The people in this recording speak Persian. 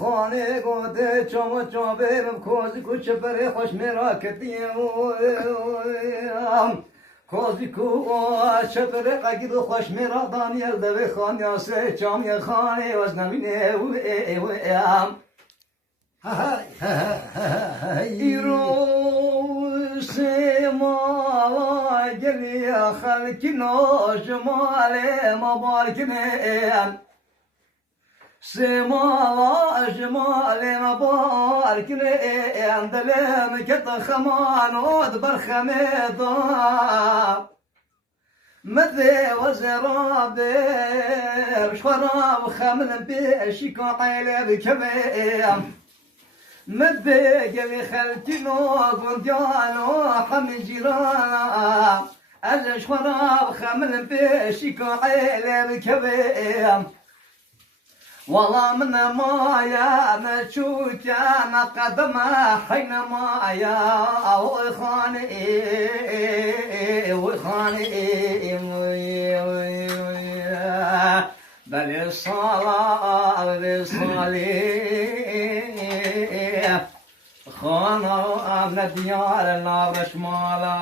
خانه گوده چما برم کوزی کوچه بره خوش میرا کتیم کوزی کو چپره قگید و خوش میرا دانیل دوی خانیا سه چامی خانه وز نمینه ایرو سه مالا گلی خلکی ناجماله مبارکنه سمالا جمال مباركني اندلم كت خمان ودبر خميضا مثي وزراب شراب خمل بيشي كعيل بكبيم مثي قلي خلتنو قنديانو حمي جيرانا الشراب خمل بيشي كعيل بكبيم والله من مايا نشوك انا قدم حين مايا وخاني بل الصلاة بالصلية خانا من ديار النار شمالا